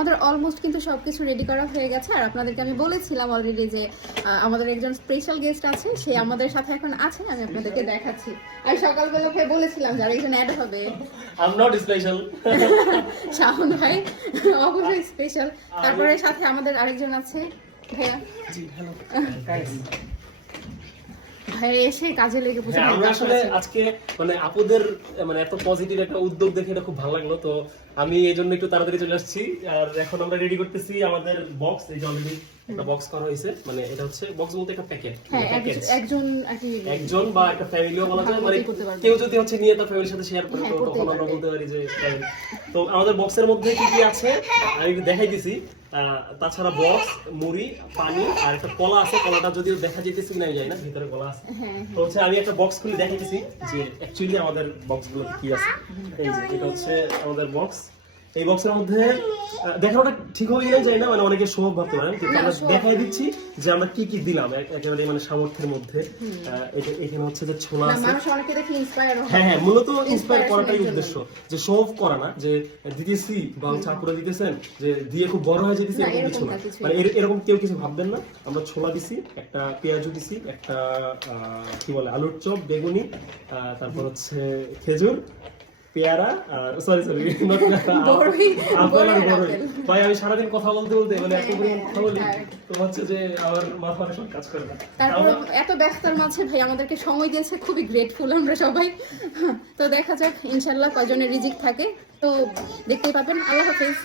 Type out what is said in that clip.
আমাদের অলমোস্ট কিন্তু সবকিছু রেডি করা হয়ে গেছে। আর আপনাদেরকে আমি বলেছিলাম অলরেডি যে আমাদের একজন স্পেশাল গেস্ট আছে, সে আমাদের সাথে এখন আছে, আমি আপনাদেরকে দেখাচ্ছি। আর সকালবেলা ভাই বলেছিলাম যারা একজন অ্যাড হবে, I'm not special. শাওন ভাই অবশ্যই স্পেশাল। তারপরে সাথে আমাদের আরেকজন আছে ভাইয়া। জি হ্যালো ভাই এসে কাজে লেগে বসে। আমরা আসলে আজকে মানে আপুদের মানে এত পজিটিভ একটা উদ্যোগ দেখে এটা খুব ভালো লাগলো, তো আমি এই জন্য একটু তাড়াতাড়ি চলে আসছি। আর এখন আমরা রেডি করতেছি আমাদের বক্স। এই যে অলরেডি একটা বক্স করা হয়েছে, মানে এটা হচ্ছে বক্স বলতে একটা প্যাকেট, একজন বা একটা ফ্যামিলিও বলা যায়, মানে কেউ যদি হচ্ছে নিয়ে তার ফ্যামিলির সাথে শেয়ার করে, তো তখন আমরা বলতে পারি যে তো আমাদের বক্সের মধ্যে কি কি আছে আমি একটু দেখাই দিছি। তাছাড়া বক্স, মুড়ি, পানি আর একটা কলা আছে, কলাটা যদিও দেখা যেতেছে কিনা যায় না, ভিতরে কলা আছে। তো হচ্ছে আমি একটা বক্স খুলে দেখাইতেছি যে অ্যাকচুয়ালি আমাদের বক্সগুলো কি আছে। এই যে এটা হচ্ছে আমাদের বক্স। এই বক্সের মধ্যে দেখানোটা ঠিক হয়ে যায় না, মানে অনেকে শোভ ভাবতে পারেন, কিন্তু আমরা দেখাই দিচ্ছি যে আমরা কি কি দিলাম একেবারে মানে সামর্থ্যের মধ্যে। এখানে হচ্ছে যে ছোলা আছে। হ্যাঁ হ্যাঁ, মূলত ইন্সপায়ার করাটাই উদ্দেশ্য, যে শোভ করা না যে দিতেছি বা চাকুরা দিতেছেন যে দিয়ে খুব বড় হয়ে যেতেছে, এরকম কিছু না। মানে এরকম কেউ কিছু ভাববেন না। আমরা ছোলা দিছি, একটা পেঁয়াজু দিছি, একটা কি বলে আলুর চপ, বেগুনি, তারপর হচ্ছে খেজুর, পেয়ারা, সরি ভাই আমি সারাদিন কথা বলতে বলতে মানে এত পরিমাণ কথা বলি, তো হচ্ছে যে আমার মাথা অনেক কাজ করে না। তারপর এত ব্যস্ততার মাঝে ভাই আমাদেরকে সময় দিয়েছে, খুবই গ্রেটফুল আমরা সবাই। তো দেখা যাক ইনশাল্লাহ কয়জনের রিজিক থাকে, তো দেখতেই পাবেন। আল্লাহ হাফেজ।